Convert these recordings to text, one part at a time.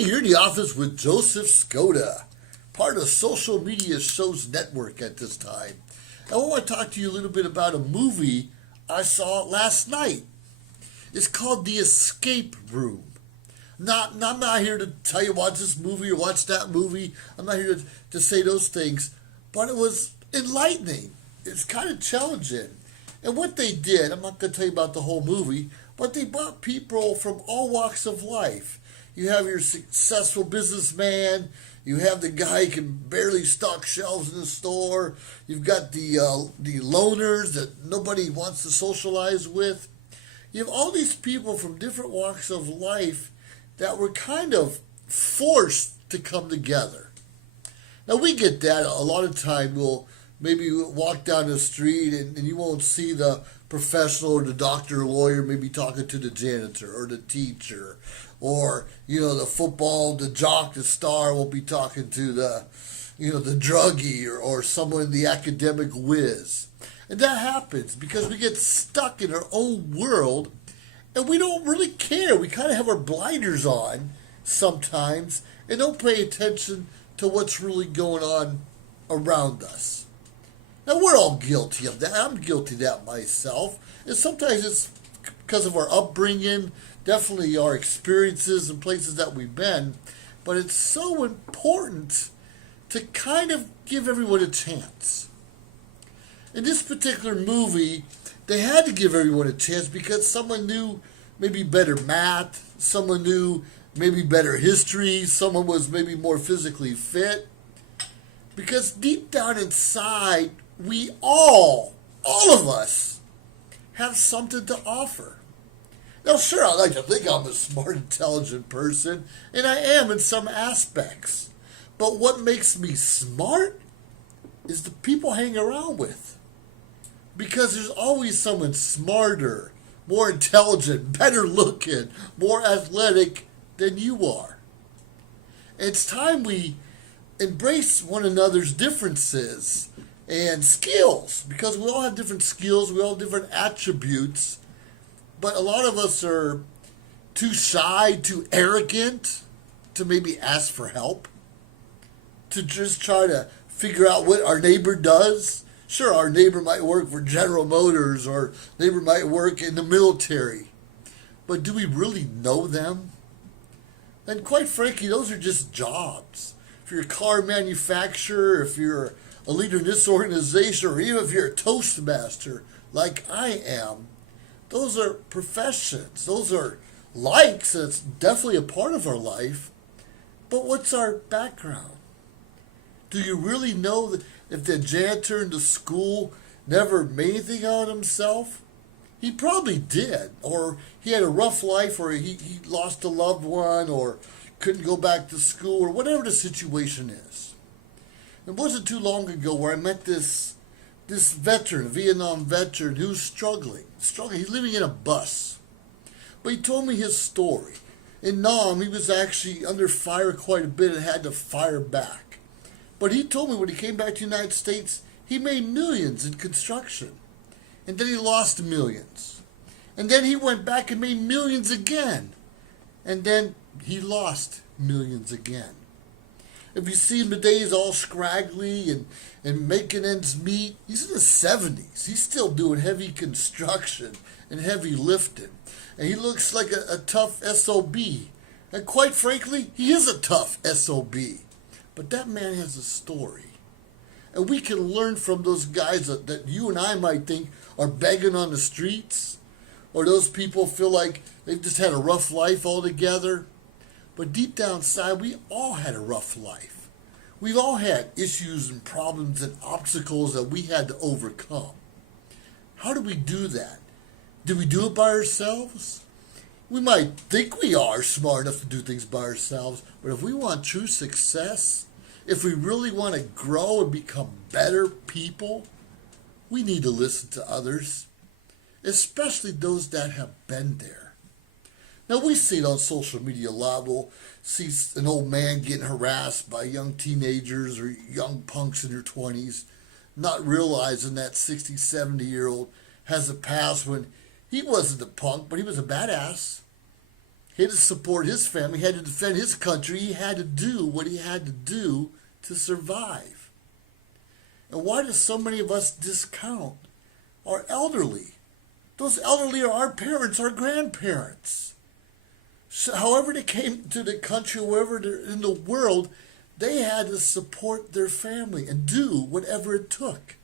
Hey, you're in the office with Joseph Skoda, part of Social Media Shows Network at this time. I want to talk to you a little bit about a movie I saw last night. It's called The Escape Room. I'm not here to tell you watch this movie or watch that movie. I'm not here to say those things, but it was enlightening. It's kind of challenging. And what they did, I'm not going to tell you about the whole movie, but they brought people from all walks of life. You have your successful businessman. You have the guy who can barely stock shelves in the store. You've got the loners that nobody wants to socialize with. You have all these people from different walks of life that were kind of forced to come together. Now, we get that. A lot of time we'll maybe walk down the street and you won't see the professional or the doctor or lawyer maybe talking to the janitor or the teacher, or the football, the jock, the star will be talking to the druggie or someone in the academic whiz. And that happens because we get stuck in our own world and we don't really care. We kind of have our blinders on sometimes and don't pay attention to what's really going on around us. Now, we're all guilty of that. I'm guilty of that myself. And sometimes it's because of our upbringing, definitely our experiences and places that we've been. But it's so important to kind of give everyone a chance. In this particular movie, they had to give everyone a chance because someone knew maybe better math, someone knew maybe better history, someone was maybe more physically fit. Because deep down inside, we all of us, have something to offer. Now, sure, I like to think I'm a smart, intelligent person, and I am in some aspects. But what makes me smart is the people I hang around with. Because there's always someone smarter, more intelligent, better looking, more athletic than you are. It's time we embrace one another's differences and skills, because we all have different skills, we all have different attributes, but a lot of us are too shy, too arrogant to maybe ask for help, to just try to figure out what our neighbor does. Sure, our neighbor might work for General Motors, or neighbor might work in the military, but do we really know them? And quite frankly, those are just jobs. If you're a car manufacturer, if you're a leader in this organization, or even if you're a Toastmaster like I am, those are professions. Those are likes. That's definitely a part of our life. But what's our background? Do you really know that if the janitor in the school never made anything out of himself? He probably did. Or he had a rough life, or he lost a loved one, or couldn't go back to school, or whatever the situation is. It wasn't too long ago where I met this veteran, a Vietnam veteran, who's struggling. He's living in a bus. But he told me his story. In Nam, he was actually under fire quite a bit and had to fire back. But he told me when he came back to the United States, he made millions in construction. And then he lost millions. And then he went back and made millions again. And then he lost millions again. If you see him today, he's all scraggly and making ends meet. He's in his 70s. He's still doing heavy construction and heavy lifting. And he looks like a tough SOB. And quite frankly, he is a tough SOB. But that man has a story. And we can learn from those guys that you and I might think are begging on the streets, or those people feel like they've just had a rough life altogether. But deep down inside, we all had a rough life. We've all had issues and problems and obstacles that we had to overcome. How do we do that? Do we do it by ourselves? We might think we are smart enough to do things by ourselves, but if we want true success, if we really want to grow and become better people, we need to listen to others, especially those that have been there. Now, we see it on social media a lot. We'll see an old man getting harassed by young teenagers or young punks in their 20s, not realizing that 60, 70-year-old has a past when he wasn't a punk, but he was a badass. He had to support his family. He had to defend his country. He had to do what he had to do to survive. And why do so many of us discount our elderly? Those elderly are our parents, our grandparents. So however they came to the country, wherever they're in the world, they had to support their family and do whatever it took.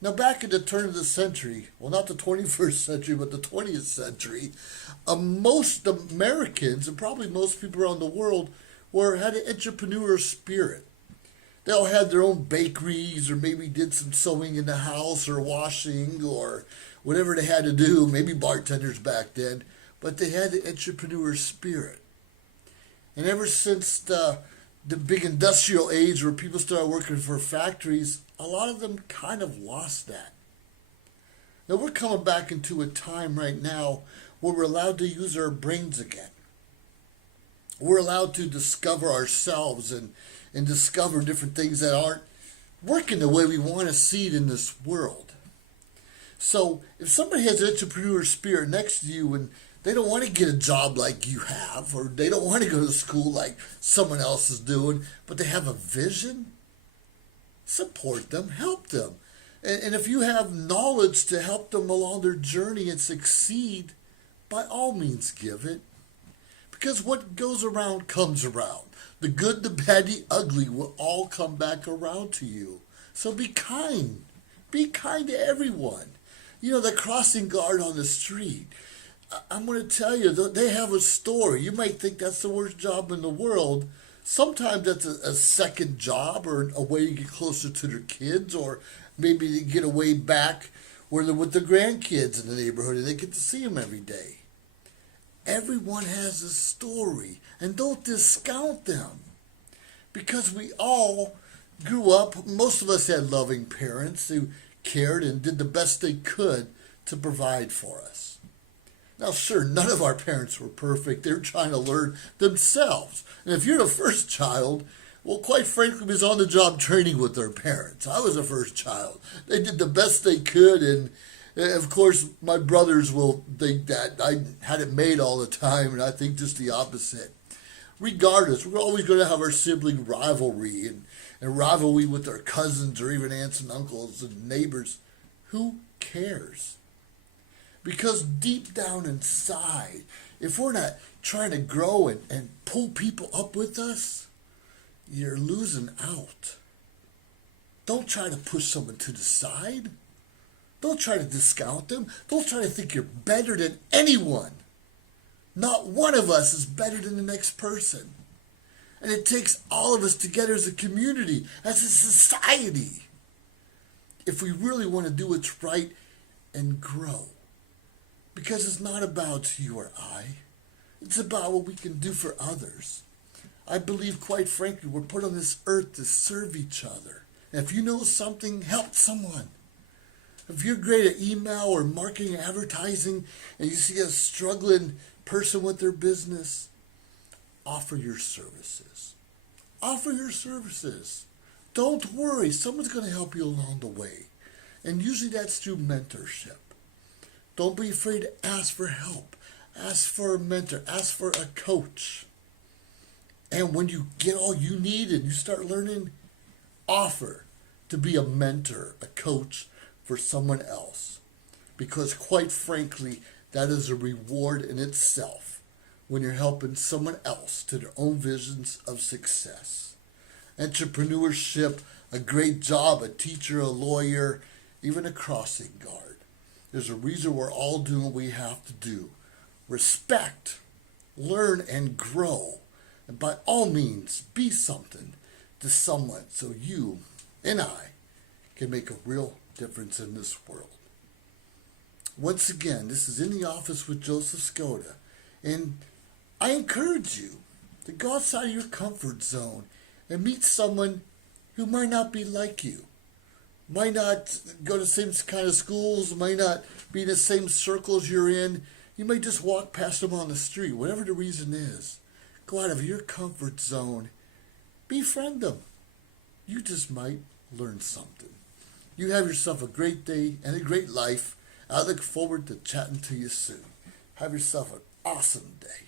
Now, back at the turn of the century, well, not the 21st century, but the 20th century, most Americans, and probably most people around the world, had an entrepreneur spirit. They all had their own bakeries, or maybe did some sewing in the house, or washing, or whatever they had to do, maybe bartenders back then, but they had the entrepreneur spirit. And ever since the big industrial age where people started working for factories, a lot of them kind of lost that. Now we're coming back into a time right now where we're allowed to use our brains again. We're allowed to discover ourselves and discover different things that aren't working the way we want to see it in this world. So if somebody has an entrepreneur spirit next to you and they don't want to get a job like you have, or they don't want to go to school like someone else is doing, but they have a vision, support them, help them. And if you have knowledge to help them along their journey and succeed, by all means give it. Because what goes around comes around. The good, the bad, the ugly will all come back around to you. So be kind. Be kind to everyone. You know, the crossing guard on the street. I'm going to tell you, they have a story. You might think that's the worst job in the world. Sometimes that's a second job, or a way to get closer to their kids, or maybe to get away back where they're with their grandkids in the neighborhood and they get to see them every day. Everyone has a story, and don't discount them. Because we all grew up, most of us had loving parents who cared and did the best they could to provide for us. Now, sure, none of our parents were perfect. They were trying to learn themselves. And if you're the first child, well, quite frankly, we was on-the-job training with their parents. I was the first child. They did the best they could, and of course, my brothers will think that I had it made all the time, and I think just the opposite. Regardless, we're always going to have our sibling rivalry and rivalry with our cousins or even aunts and uncles and neighbors. Who cares? Because deep down inside, if we're not trying to grow and pull people up with us, you're losing out. Don't try to push someone to the side. Don't try to discount them. Don't try to think you're better than anyone. Not one of us is better than the next person. And it takes all of us together as a community, as a society, if we really want to do what's right and grow. Because it's not about you or I. It's about what we can do for others. I believe, quite frankly, we're put on this earth to serve each other. And if you know something, help someone. If you're great at email or marketing, advertising, and you see a struggling person with their business, offer your services. Offer your services. Don't worry, someone's going to help you along the way. And usually that's through mentorship. Don't be afraid to ask for help. Ask for a mentor. Ask for a coach. And when you get all you need and you start learning, offer to be a mentor, a coach for someone else. Because quite frankly, that is a reward in itself when you're helping someone else to their own visions of success. Entrepreneurship, a great job, a teacher, a lawyer, even a crossing guard. There's a reason we're all doing what we have to do. Respect, learn, and grow. And by all means, be something to someone so you and I can make a real difference in this world. Once again, this is In the Office with Joseph Skoda. And I encourage you to go outside of your comfort zone and meet someone who might not be like you. Might not go to the same kind of schools, might not be in the same circles you're in. You may just walk past them on the street, whatever the reason is. Go out of your comfort zone. Befriend them. You just might learn something. You have yourself a great day and a great life. I look forward to chatting to you soon. Have yourself an awesome day.